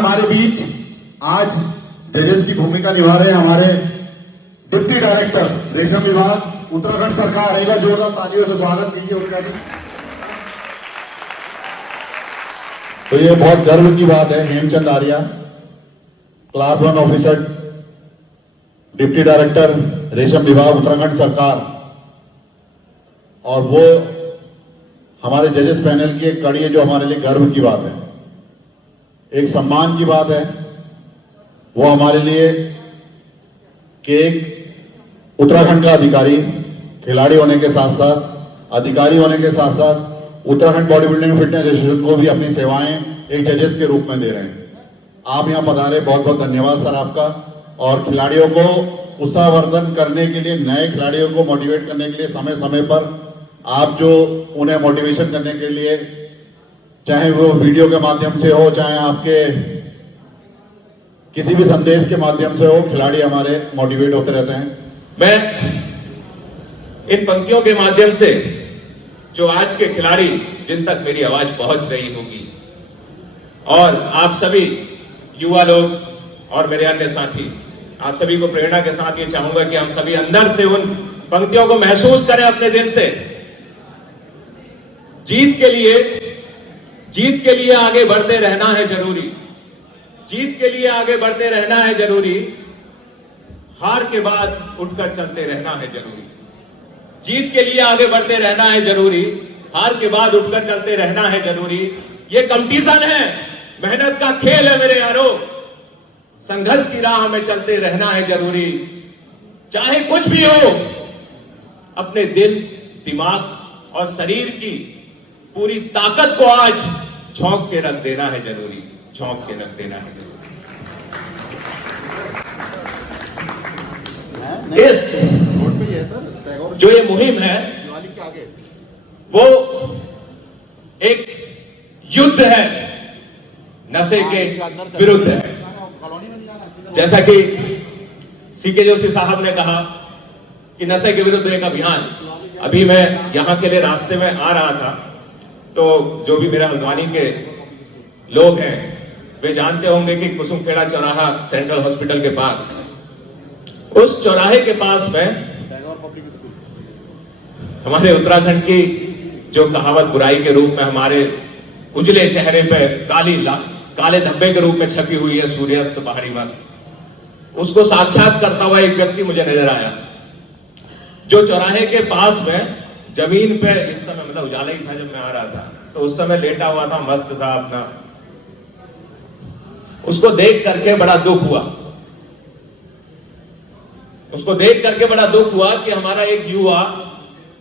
हमारे बीच आज जजेस की भूमिका निभा रहे हैं हमारे डिप्टी डायरेक्टर रेशम विभाग उत्तराखंड सरकार। एक बार जोरदार तालियों से स्वागत कीजिए उनका। तो ये बहुत गर्व की बात है, Hemchand Arya class 1 officer deputy director रेशम विभाग उत्तराखंड सरकार, और वो हमारे जजेस पैनल की एक कड़ी है जो हमारे लिए गर्व की बात है, एक सम्मान की बात है। वो हमारे लिए कि एक उत्तराखंड का अधिकारी, खिलाड़ी होने के साथ साथ, अधिकारी होने के साथ साथ Uttarakhand body building fitness association को भी अपनी सेवाएं एक जजेस के रूप में दे रहे हैं। आप यहाँ पधारे, बहुत बहुत धन्यवाद सर आपका। और खिलाड़ियों को उत्साहवर्धन करने के लिए, नए खिलाड़ियों को मोटिवेट करने के लिए समय समय पर आप जो उन्हें मोटिवेशन करने के लिए, चाहे वो वीडियो के माध्यम से हो, चाहे आपके किसी भी संदेश के माध्यम से हो, खिलाड़ी हमारे मोटिवेट होते रहते हैं। मैं इन पंक्तियों के माध्यम से जो आज के खिलाड़ी जिन तक मेरी आवाज पहुंच रही होगी, और आप सभी युवा लोग और मेरे अन्य साथी, आप सभी को प्रेरणा के साथ ये चाहूंगा कि हम सभी अंदर से उन पंक्तियों को महसूस करें अपने दिल से। जीत के लिए आगे बढ़ते रहना है जरूरी, जीत के लिए आगे बढ़ते रहना है जरूरी, हार के बाद उठकर चलते रहना है जरूरी। जीत के लिए आगे बढ़ते रहना है जरूरी, हार के बाद उठकर चलते रहना है जरूरी। ये कंपटीशन है, मेहनत का खेल है मेरे यारों, संघर्ष की राह में चलते रहना है जरूरी। चाहे कुछ भी हो, अपने दिल, दिमाग और शरीर की पूरी ताकत को आज झोंक के रख देना है जरूरी, झोंक के रख देना है जरूरी। जो ये मुहिम है वो एक युद्ध है, नशे के विरुद्ध है। जैसा कि सीके जोशी साहब ने कहा कि नशे के विरुद्ध एक अभियान। अभी मैं यहां के लिए रास्ते में आ रहा था, तो जो भी मेरे हल्द्वानी के लोग हैं वे जानते होंगे कि कुसुमखेड़ा चौराहा सेंट्रल हॉस्पिटल के पास, उस चौराहे के पास में हमारे उत्तराखंड की जो कहावत बुराई के रूप में हमारे उजले चेहरे पे काले धब्बे के रूप में छपी हुई है, सूर्यास्त पहाड़ी मस्त, उसको साक्षात करता हुआ एक व्यक्ति मुझे नजर आया, जो चौराहे के पास में जमीन पे इस समय, मतलब उजाला ही था जब मैं आ रहा था, तो उस समय लेटा हुआ था, मस्त था अपना। उसको देख करके बड़ा दुख हुआ, उसको देख करके बड़ा दुख हुआ कि हमारा एक युवा,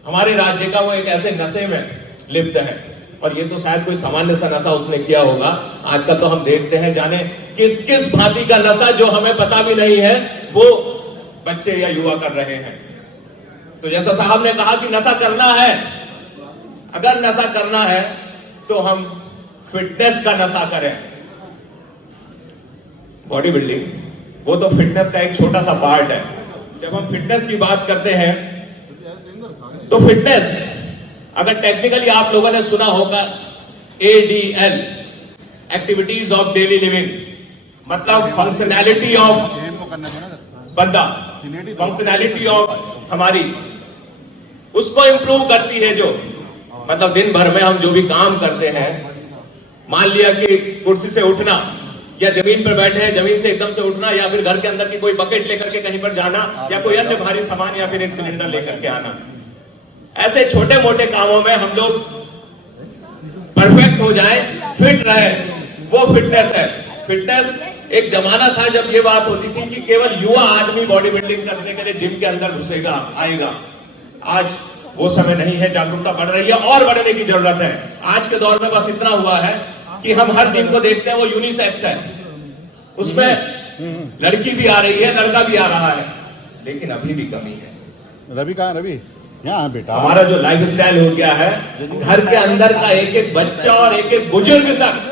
हमारे राज्य का, वो एक ऐसे नशे में लिप्त है। और ये तो शायद कोई सामान्य सा नशा उसने किया होगा, आजकल तो हम देखते हैं जाने किस किस भांति का नशा जो हमें पता भी नहीं है वो बच्चे या युवा कर रहे हैं। तो जैसा साहब ने कहा कि नशा करना है, अगर नशा करना है तो हम फिटनेस का नशा करें। बॉडी बिल्डिंग वो तो फिटनेस का एक छोटा सा पार्ट है। जब हम फिटनेस की बात करते हैं तो फिटनेस, अगर टेक्निकली आप लोगों ने सुना होगा ADL, activities of daily living, मतलब फंक्शनैलिटी ऑफ बंदा, फंक्शनैलिटी ऑफ हमारी, उसको इंप्रूव करती है। जो मतलब दिन भर में हम जो भी काम करते हैं, मान लिया कि कुर्सी से उठना, या जमीन पर बैठे हैं, जमीन से एकदम से उठना, या फिर घर के अंदर की कोई बकेट लेकर के कहीं पर जाना, या कोई अन्य भारी सामान, या फिर एक सिलेंडर लेकर के आना, ऐसे छोटे मोटे कामों में हम लोग परफेक्ट हो जाएं, फिट रहे, वो फिटनेस है। फिटनेस एक जमाना था जब ये बात होती थी कि केवल युवा आदमी बॉडी बिल्डिंग करने के लिए जिम के अंदर घुसेगा, आएगा। आज वो समय नहीं है, जागरूकता बढ़ रही है और बढ़ने की जरूरत है। आज के दौर में बस इतना हुआ है कि हम हर जिम को देखते हैं वो यूनिसेक्स है, उसमें लड़की भी आ रही है, लड़का भी आ रहा है, लेकिन अभी भी कमी है। रवि कहाँ? रवि यहाँ बेटा। हमारा जो लाइफस्टाइल हो गया है, घर के अंदर का एक एक बच्चा और एक एक बुजुर्ग तक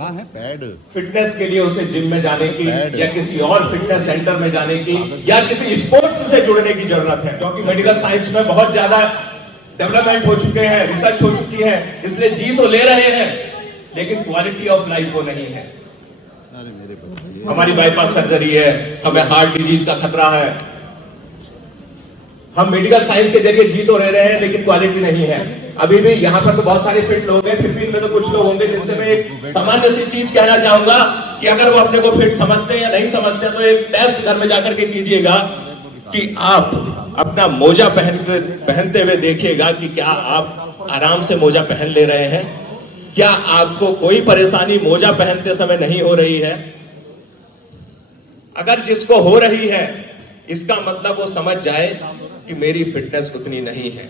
है पैड, फिटनेस के लिए उसे जिम में जाने की, या किसी और फिटनेस सेंटर में जाने की, या किसी स्पोर्ट्स से जुड़ने की जरूरत है। क्योंकि मेडिकल साइंस में बहुत ज्यादा डेवलपमेंट हो चुके हैं, रिसर्च हो चुकी है, इसलिए जी तो ले रहे हैं, लेकिन क्वालिटी ऑफ लाइफ वो नहीं है। हमारी बाईपास सर्जरी है, हमें हार्ट डिजीज का खतरा है, हम मेडिकल साइंस के जरिए जी तो रहे हैं लेकिन क्वालिटी नहीं है। अभी भी यहाँ पर तो बहुत सारे फिट लोग हैं, फिर भी इनमें तो कुछ लोग होंगे जिनसे मैं एक सामान्य सी चीज कहना चाहूंगा कि अगर वो अपने को फिट समझते हैं या नहीं समझते हैं, तो एक टेस्ट घर में जाकर के कीजिएगा कि आप अपना मोजा पहनते हुए देखिएगा कि क्या आप आराम से मोजा पहन ले रहे हैं, क्या आपको कोई परेशानी मोजा पहनते समय नहीं हो रही है। अगर जिसको हो रही है, इसका मतलब वो समझ जाए कि मेरी फिटनेस उतनी नहीं है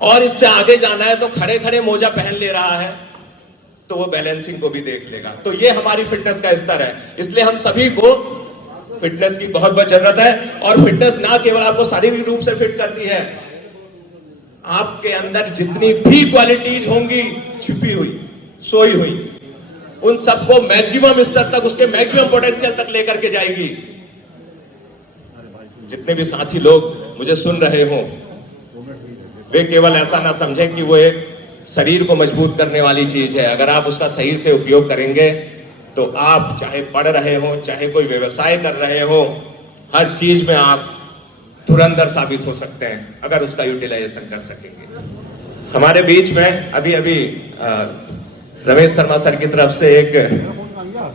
और इससे आगे जाना है तो खड़े खड़े मोजा पहन ले रहा है तो वो बैलेंसिंग को भी देख लेगा। तो ये हमारी फिटनेस का स्तर है। इसलिए हम सभी को फिटनेस की बहुत बहुत जरूरत है। और फिटनेस ना केवल आपको शारीरिक रूप से फिट करती है, आपके अंदर जितनी भी क्वालिटीज होंगी छिपी हुई, सोई हुई, उन सबको मैक्सिमम स्तर तक, उसके मैक्सिमम पोटेंशियल तक लेकर के जाएगी। जितने भी साथी लोग मुझे सुन रहे हो, वे केवल ऐसा ना समझें कि वो एक शरीर को मजबूत करने वाली चीज है। अगर आप उसका सही से उपयोग करेंगे तो आप चाहे पढ़ रहे हो, चाहे कोई व्यवसाय कर रहे हो, हर चीज में आप धुरंधर साबित हो सकते हैं अगर उसका यूटिलाइजेशन कर सकेंगे। हमारे बीच में अभी रमेश शर्मा सर की तरफ से एक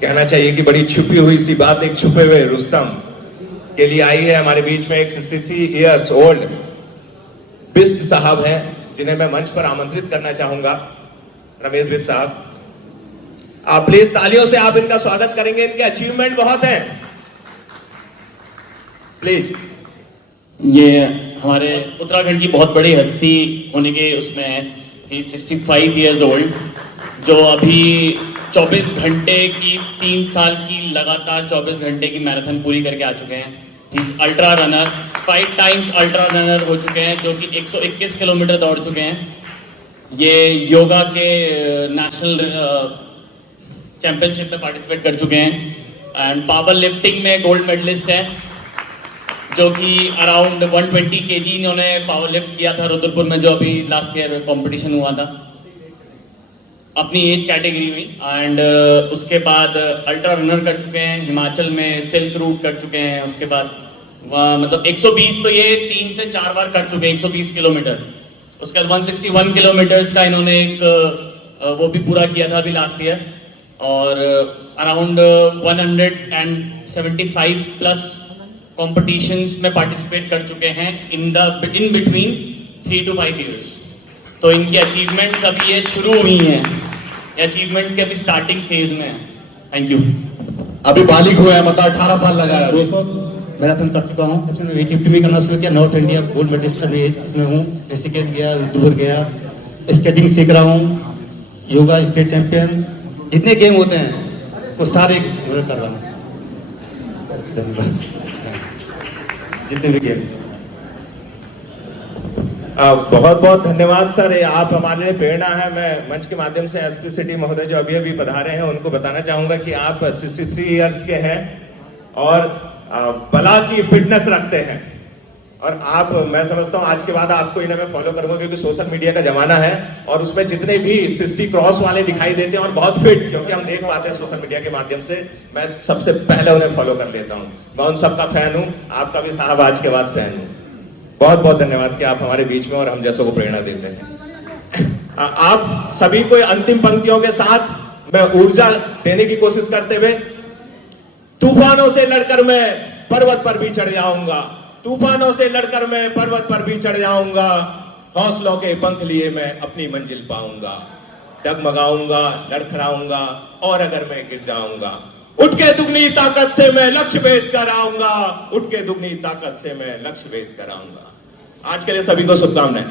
कहना चाहिए कि बड़ी छुपी हुई सी बात, एक छुपे हुए रुस्तम के लिए आई है। हमारे बीच में एक 63 इयर्स ओल्ड बिस्ट साहब हैं, जिन्हें मैं मंच पर आमंत्रित करना चाहूंगा। रमेश बिस्ट साहब, आप प्लीज तालियों से आप इनका स्वागत करेंगे। इनके अचीवमेंट बहुत हैं, प्लीज। ये हमारे उत्तराखंड की बहुत बड़ी हस्ती होने के उसमें है। ही 65 इयर्स ओल्ड, जो अभी 24 घंटे की 3 साल की लगातार 24 घंटे की मैराथन पूरी करके आ चुके हैं। Ultra runner, 5 times ultra runner हो चुके हैं, जो कि 121 किलोमीटर दौड़ चुके हैं। ये योगा के नेशनल चैंपियनशिप में पार्टिसिपेट कर चुके हैं एंड पावर लिफ्टिंग में गोल्ड मेडलिस्ट है, जो कि अराउंड 120 kg इन्होंने पावर लिफ्ट किया था रुद्रपुर में, जो अभी लास्ट ईयर कंपटीशन हुआ था अपनी एज कैटेगरी में। एंड उसके बाद अल्ट्रा रनर कर चुके हैं, हिमाचल में सिल्क रूट कर चुके हैं। उसके बाद मतलब 120 तो ये 3 से 4 बार कर चुके हैं, 120 किलोमीटर। उसके बाद 161 किलोमीटर्स का इन्होंने एक वो भी पूरा किया था अभी लास्ट ईयर। और अराउंड 175 प्लस कॉम्पिटिशन्स में पार्टिसिपेट कर चुके हैं इन बिटवीन 3 to 5 years। तो इनकी अचीवमेंट्स अभी ये शुरू हुई हैं, अचीवमेंट्स के अभी स्टार्टिंग फेज में है। Thank you. अभी बालिग हुआ है, मतलब 18 साल लगा है। दोस्तों, मैराथन कर चुका हूँ, इसमें वेट लिफ्टिंग भी करना शुरू किया। नॉर्थ इंडिया गोल्ड मेडलिस्ट इसमें हूँ, ऋषिकेश गया, रुद्रपुर गया, स्केटिंग सीख रहा हूँ, योगा स्टेट चैंपियन, जितने गेम होते हैं वो सारे कर रहा हूँ। जितने भी गेम। बहुत बहुत धन्यवाद सर, आप हमारे लिए प्रेरणा है। मैं मंच के माध्यम से एसपी सिटी महोदय जो अभी अभी पधारे हैं उनको बताना चाहूंगा कि आप 63 इयर्स के हैं और बला की फिटनेस रखते हैं। और आप, मैं समझता हूं आज के बाद आपको इन्हें मैं फॉलो करूंगा, क्योंकि सोशल मीडिया का जमाना है और उसमें जितने भी 60 क्रॉस वाले दिखाई देते हैं और बहुत फिट, क्योंकि हम देख पाते हैं सोशल मीडिया के माध्यम से, मैं सबसे पहले उन्हें फॉलो कर लेता हूं। मैं उन सबका फैन हूं, आपका भी साहब आज के बाद फैन हूं। बहुत बहुत धन्यवाद कि आप हमारे बीच में और हम जैसों को प्रेरणा देते हैं। आप सभी को अंतिम पंक्तियों के साथ मैं ऊर्जा देने की कोशिश करते हुए, तूफानों से लड़कर मैं पर्वत पर भी चढ़ जाऊंगा, तूफानों से लड़कर मैं पर्वत पर भी चढ़ जाऊंगा, हौसलों के पंख लिए मैं अपनी मंजिल पाऊंगा, डगमगाऊंगा, लड़खड़ाऊंगा और अगर मैं गिर जाऊंगा, उठ के दुगनी ताकत से मैं लक्ष्य भेद कर आऊंगा, उठ के दुगनी ताकत से मैं लक्ष्य भेद कर आऊंगा। आज के लिए सभी को शुभकामनाएं।